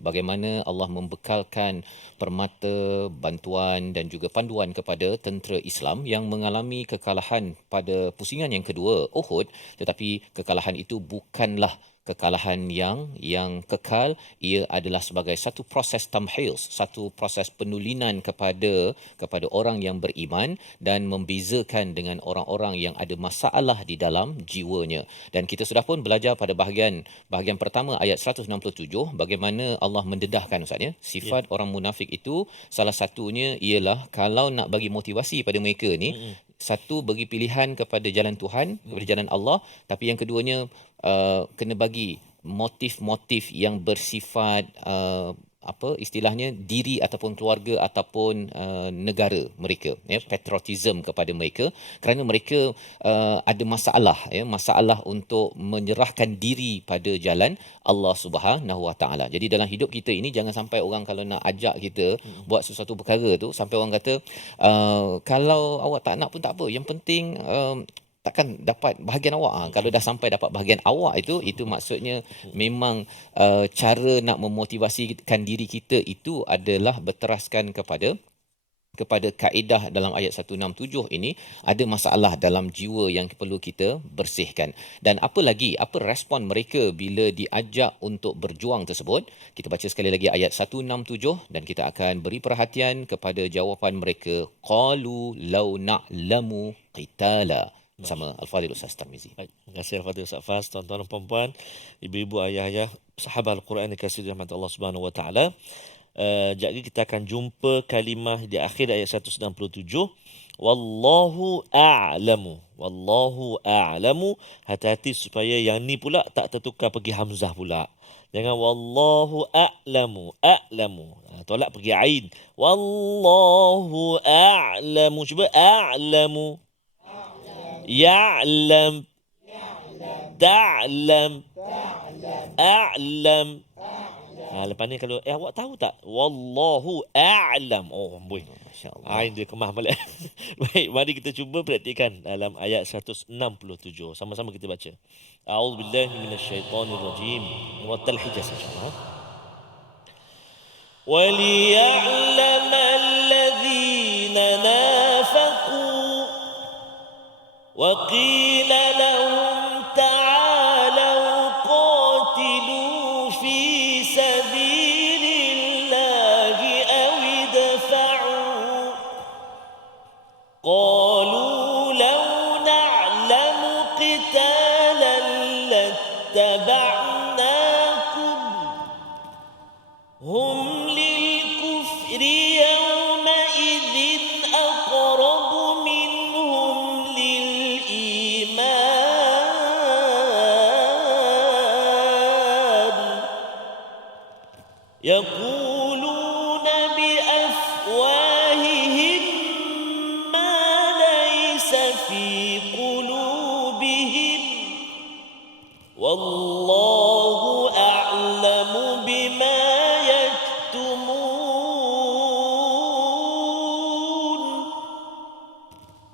bagaimana Allah membekalkan permata, bantuan dan juga panduan kepada tentera Islam yang mengalami kekalahan pada pusingan yang kedua Uhud, tetapi kekalahan itu bukanlah kekalahan yang kekal. Ia adalah sebagai satu proses tamhils, satu proses penulinan kepada orang yang beriman dan membezakan dengan orang-orang yang ada masalah di dalam jiwanya. Dan kita sudah pun belajar pada bahagian pertama ayat 167 bagaimana Allah mendedahkan Ustaz ya, sifat orang munafik itu salah satunya ialah kalau nak bagi motivasi pada mereka ni, satu bagi pilihan kepada jalan Tuhan, kepada jalan Allah, tapi yang keduanya kena bagi motif-motif yang bersifat apa istilahnya diri ataupun keluarga ataupun negara mereka, ya, patriotism kepada mereka, kerana mereka ada masalah, ya, masalah untuk menyerahkan diri pada jalan Allah Subhanahu Wa Taala. Jadi dalam hidup kita ini jangan sampai orang kalau nak ajak kita buat sesuatu perkara tu sampai orang kata kalau awak tak nak pun tak apa, yang penting takkan dapat bahagian awak. Kalau dah sampai dapat bahagian awak itu maksudnya memang cara nak memotivasikan diri kita itu adalah berteraskan kepada kaedah dalam ayat 167 ini, ada masalah dalam jiwa yang perlu kita bersihkan. Dan apa respon mereka bila diajak untuk berjuang tersebut? Kita baca sekali lagi ayat 167 dan kita akan beri perhatian kepada jawapan mereka. Qalu law na'lamu qitala. Bersama Al-Fadhil Ustaz Tarmizi. Baik, terima kasih Al-Fadhil Ustaz Faz, tuan-tuan dan puan-puan, ibu-ibu, ayah-ayah, sahabat Al-Quran yang kasih rahmat Allah Subhanahu Wa Taala. Jadi kita akan jumpa kalimah di akhir ayat 197. Wallahu a'lamu. Wallahu a'lamu. Hati-hati supaya yang ni pula tak tertukar pergi hamzah pula. Jangan wallahu a'lamu. Tolak pergi ain. Wallahu a'lamu. Cuba a'lamu. Ya'lam. Ta'lam. A'lam. Lepas ni kalau awak tahu tak? Wallahu a'lam. Oh, amboi. Masya-Allah. Dia kemah balik. Baik, mari kita cuba praktikan dalam ayat 167. Sama-sama kita baca. A'udzubillahi minasyaitonirrajim. Murattal hijaz insya-Allah. وَلِيَعْلَمَ الَّذِينَ نَافَقُوا وَقِيلَ لَهُمْ تَعَالَوْا قَاتِلُوا فِي سَبِيلِ اللَّهِ أَوِ ادْفَعُوا قَالُوا لَوْ نَعْلَمُ قِتَالًا لَاتَّبَعْنَاكُمْ هُمْ لِلْكُفْرِ يَوْمَئِذٍ أَقْرَبُ مِنْهُمْ لِلْإِيمَانِ يَقُولُونَ بِأَفْوَاهِهِمْ مَا لَيْسَ فِي قُلُوبِهِمْ وَاللَّهُ أَعْلَمُ بِمَا يَكْتُمُونَ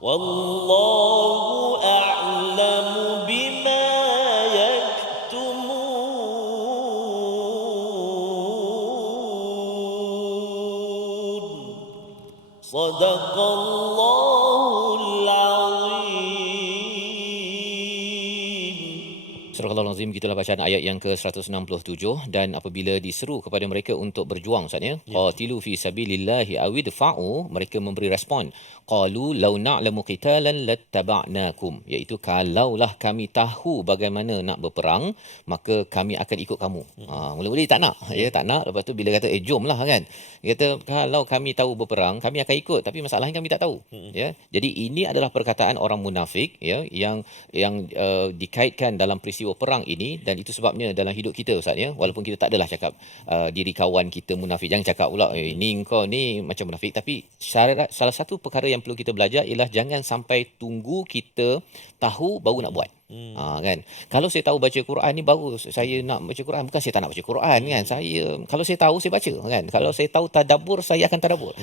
وَاللَّهُ أَعْلَمُ بِمَا يَكْتُمُونَ صدق الله العظيم. Surah Al-Azim, gitulah bacaan ayat yang ke-167. Dan apabila diseru kepada mereka untuk berjuang, Ustaz, qatilu fi sabilillahi aw idfa'u, mereka memberi respon, qalu law na'lamu qitalan lattaba'nakum, iaitu kalaulah kami tahu bagaimana nak berperang maka kami akan ikut kamu. Mula-mula dia tak nak, tak nak. Lepas tu bila kata jomlah kan, dia kata kalau kami tahu berperang kami akan ikut, tapi masalahnya kami tak tahu. Jadi ini adalah perkataan orang munafik, yang dikaitkan dalam peristiwa perang ini. Dan itu sebabnya dalam hidup kita, Ustaz, walaupun kita tak adalah cakap diri kawan kita munafik, jangan cakap pula ni kau ni macam munafik, tapi salah satu perkara yang perlu kita belajar ialah jangan sampai tunggu kita tahu baru nak buat. Kan, kalau saya tahu baca Quran ni baru saya nak baca Quran, bukan saya tak nak baca Quran kan. Kalau saya tahu saya baca kan. Kalau saya tahu tadabbur saya akan tadabbur.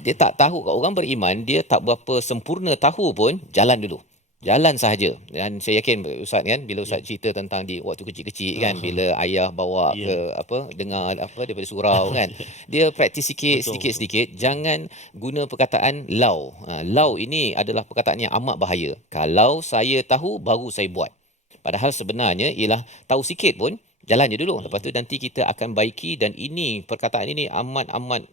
Dia tak tahu, orang beriman dia tak berapa sempurna tahu pun, jalan dulu. Jalan sahaja. Dan saya yakin Ustaz kan, bila Ustaz cerita tentang di waktu kecil-kecil kan, bila ayah bawa ke dengar daripada surau kan, dia praktis sedikit. Jangan guna perkataan law. Law ini adalah perkataan yang amat bahaya. Kalau saya tahu baru saya buat. Padahal sebenarnya ialah tahu sikit pun jalan je dulu. Lepas tu nanti kita akan baiki. Dan ini, perkataan ini amat-amat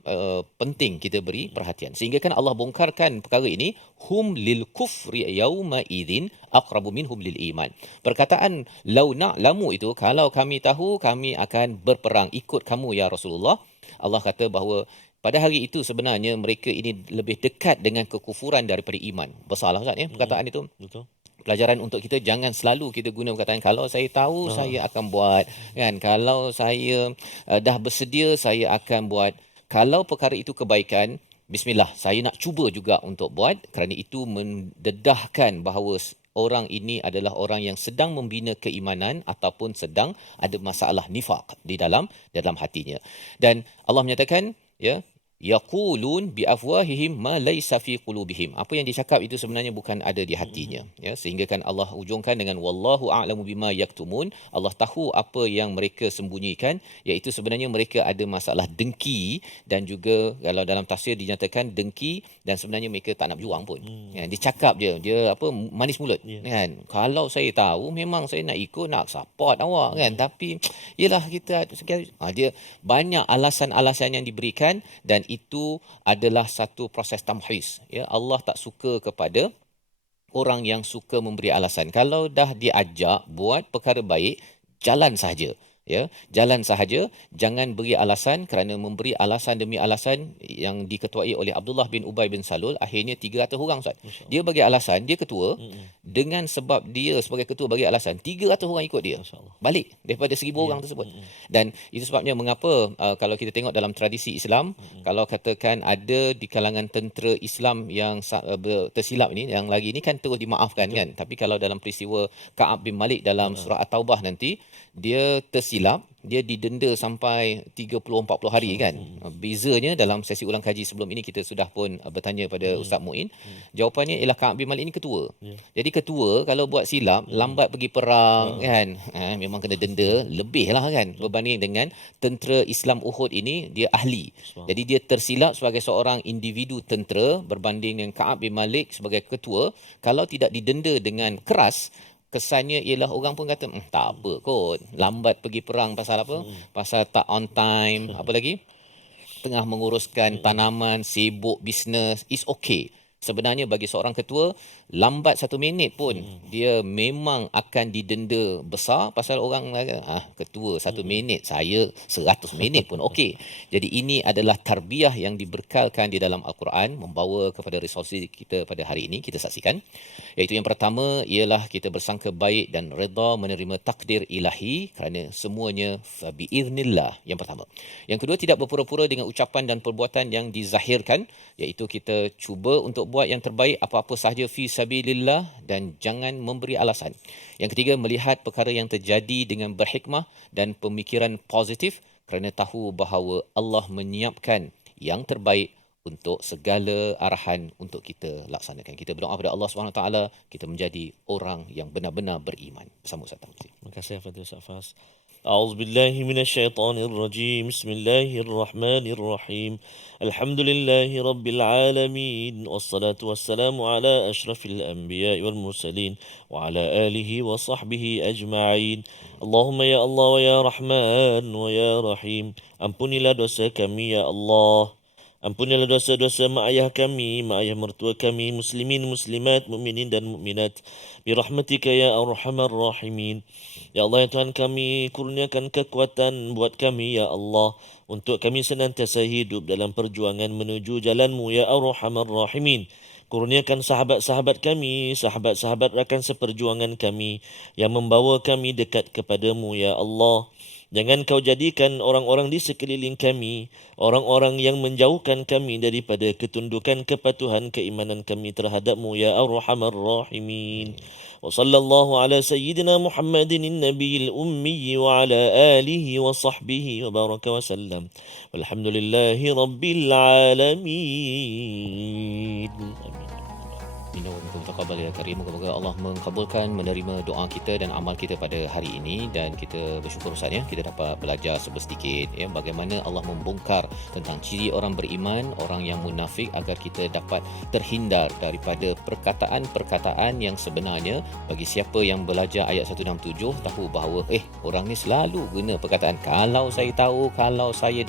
penting kita beri perhatian. Sehingga kan Allah bongkarkan perkara ini. Hum lil kufri yawma idzin aqrabu minhum lil iman. Perkataan law na'lamu itu, kalau kami tahu kami akan berperang ikut kamu ya Rasulullah. Allah kata bahawa pada hari itu sebenarnya mereka ini lebih dekat dengan kekufuran daripada iman. Besarlah Ustaz perkataan itu. Betul. pelajaran untuk kita, jangan selalu kita guna perkataan kalau saya tahu saya akan buat, kan, kalau saya dah bersedia saya akan buat. Kalau perkara itu kebaikan, bismillah, saya nak cuba juga untuk buat, kerana itu mendedahkan bahawa orang ini adalah orang yang sedang membina keimanan ataupun sedang ada masalah nifaq di dalam hatinya. Dan Allah menyatakan, ya, yaqulun bi afwahihim ma laysa fi qulubihim. Apa yang dicakap itu sebenarnya bukan ada di hatinya, ya, sehingga kan Allah hujungkan dengan wallahu a'lamu bima yaktumun. Allah tahu apa yang mereka sembunyikan, iaitu sebenarnya mereka ada masalah dengki, dan juga kalau dalam tafsir dinyatakan dengki dan sebenarnya mereka tak nak berjuang pun. Kan, dia cakap je, dia manis mulut, kan. Kalau saya tahu memang saya nak ikut, nak support awak, kan, tapi yalah kita dia banyak alasan-alasan yang diberikan, dan itu adalah satu proses tamhis, ya. Allah tak suka kepada orang yang suka memberi alasan. Kalau dah diajak buat perkara baik, jalan sahaja, ya, jalan sahaja, jangan beri alasan, kerana memberi alasan demi alasan yang diketuai oleh Abdullah bin Ubay bin Salul, akhirnya 300 orang, Ustaz. Dia bagi alasan, dia ketua, dengan sebab dia sebagai ketua bagi alasan, 300 orang ikut dia balik daripada 1,000 orang tersebut. Dan itu sebabnya mengapa kalau kita tengok dalam tradisi Islam, kalau katakan ada di kalangan tentera Islam yang tersilap ini, yang lagi ini kan terus dimaafkan, kan. Tapi kalau dalam peristiwa Ka'ab bin Malik dalam surah At-Taubah nanti, dia tersilap, dia didenda sampai 30-40 hari, kan. Bezanya dalam sesi ulang kaji sebelum ini kita sudah pun bertanya pada Ustaz Muin. Jawapannya ialah Ka'ab bin Malik ini ketua. Jadi ketua kalau buat silap, lambat pergi perang, kan, memang kena denda lebih lah, kan, berbanding dengan tentera Islam Uhud ini, dia ahli. Jadi dia tersilap sebagai seorang individu tentera berbanding dengan Ka'ab bin Malik sebagai ketua. Kalau tidak didenda dengan keras, kesannya ialah orang pun kata tak apa kot, lambat pergi perang pasal apa? Pasal tak on time, apa lagi? Tengah menguruskan tanaman, sibuk bisnes, is okay. Sebenarnya bagi seorang ketua, lambat 1 minit pun dia memang akan didenda besar, pasal orang ketua 1 minit, saya 100 minit pun okey. Jadi ini adalah tarbiyah yang diberkalkan di dalam Al-Quran, membawa kepada resolusi kita pada hari ini. Kita saksikan, iaitu yang pertama ialah kita bersangka baik dan redha menerima takdir ilahi, kerana semuanya biiznillah, yang pertama. Yang kedua, tidak berpura-pura dengan ucapan dan perbuatan yang dizahirkan, iaitu kita cuba untuk buat yang terbaik apa-apa sahaja fi sabilillah, dan jangan memberi alasan. Yang ketiga, melihat perkara yang terjadi dengan berhikmah dan pemikiran positif, kerana tahu bahawa Allah menyiapkan yang terbaik untuk segala arahan untuk kita laksanakan. Kita berdoa kepada Allah SWT, kita menjadi orang yang benar-benar beriman. Bersama Ustaz Tarmizi. Terima kasih kepada Ustaz Fas. أعوذ بالله من الشيطان الرجيم بسم الله الرحمن الرحيم الحمد لله رب العالمين والصلاة والسلام على أشرف الأنبياء والمرسلين وعلى آله وصحبه أجمعين اللهم يا الله ويا رحمن ويا رحيم ampunilah dosa kami ya Allah. Ampunilah dosa-dosa mak ayah kami, mak ayah mertua kami, muslimin, muslimat, mukminin dan mukminat. Birahmatika ya arhamar rahimin. Ya Allah, ya Tuhan kami, kurniakan kekuatan buat kami ya Allah, untuk kami senantiasa hidup dalam perjuangan menuju jalan-Mu ya arhamar rahimin. Kurniakan sahabat-sahabat kami, sahabat-sahabat rakan seperjuangan kami yang membawa kami dekat kepadamu ya Allah. Jangan kau jadikan orang-orang di sekeliling kami orang-orang yang menjauhkan kami daripada ketundukan, kepatuhan, keimanan kami terhadap-Mu ya arhamar rahimin. Wa sallallahu ala sayyidina Muhammadin nabiyil ummi wa ala alihi wa sahbihi wa baraka wa sallam. Walhamdulillahi rabbil alamin. Moga-moga Allah mengkabulkan, menerima doa kita dan amal kita pada hari ini, dan kita bersyukur Ustaz, ya, kita dapat belajar sedikit, ya, bagaimana Allah membongkar tentang ciri orang beriman, orang yang munafik, agar kita dapat terhindar daripada perkataan-perkataan yang sebenarnya. Bagi siapa yang belajar ayat 167 tahu bahawa orang ni selalu guna perkataan kalau saya tahu, kalau saya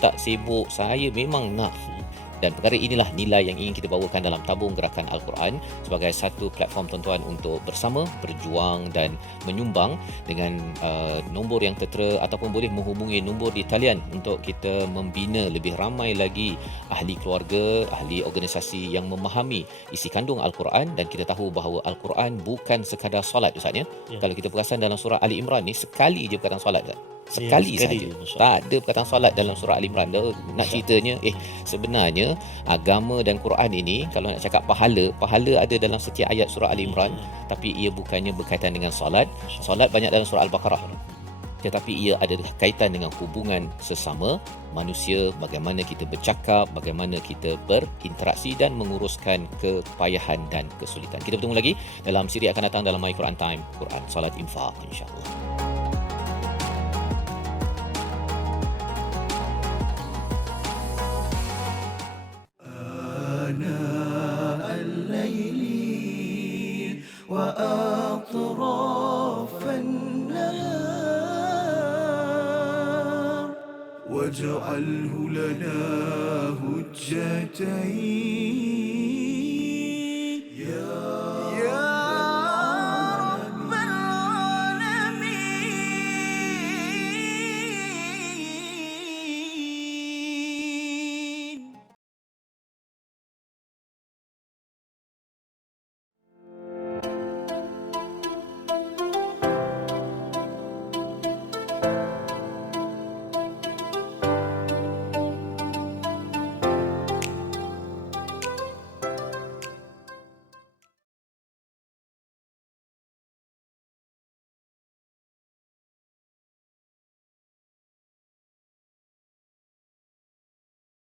tak sibuk, saya memang nak. Dan perkara inilah nilai yang ingin kita bawakan dalam tabung gerakan Al-Quran sebagai satu platform tuan-tuan untuk bersama berjuang dan menyumbang dengan nombor yang tertera ataupun boleh menghubungi nombor di talian untuk kita membina lebih ramai lagi ahli keluarga, ahli organisasi yang memahami isi kandung Al-Quran. Dan kita tahu bahawa Al-Quran bukan sekadar solat, Ustaz ya. Kalau kita perasan dalam surah Ali Imran ni sekali je perkataan solat, Ustaz. Sekali saja. Tak ada perkataan solat dalam surah Ali Imran. Nak ceritanya sebenarnya agama dan Quran ini kalau nak cakap pahala ada dalam setiap ayat surah Ali Imran, tapi ia bukannya berkaitan dengan solat. Solat banyak dalam surah Al-Baqarah, tetapi ia ada kaitan dengan hubungan sesama manusia, bagaimana kita bercakap, bagaimana kita berinteraksi dan menguruskan kepayahan dan kesulitan. Kita bertemu lagi dalam siri akan datang dalam My Quran Time, Quran Salat Infaq, insya-Allah. آناء الليل وأطراف النهار واجعله لنا هجتين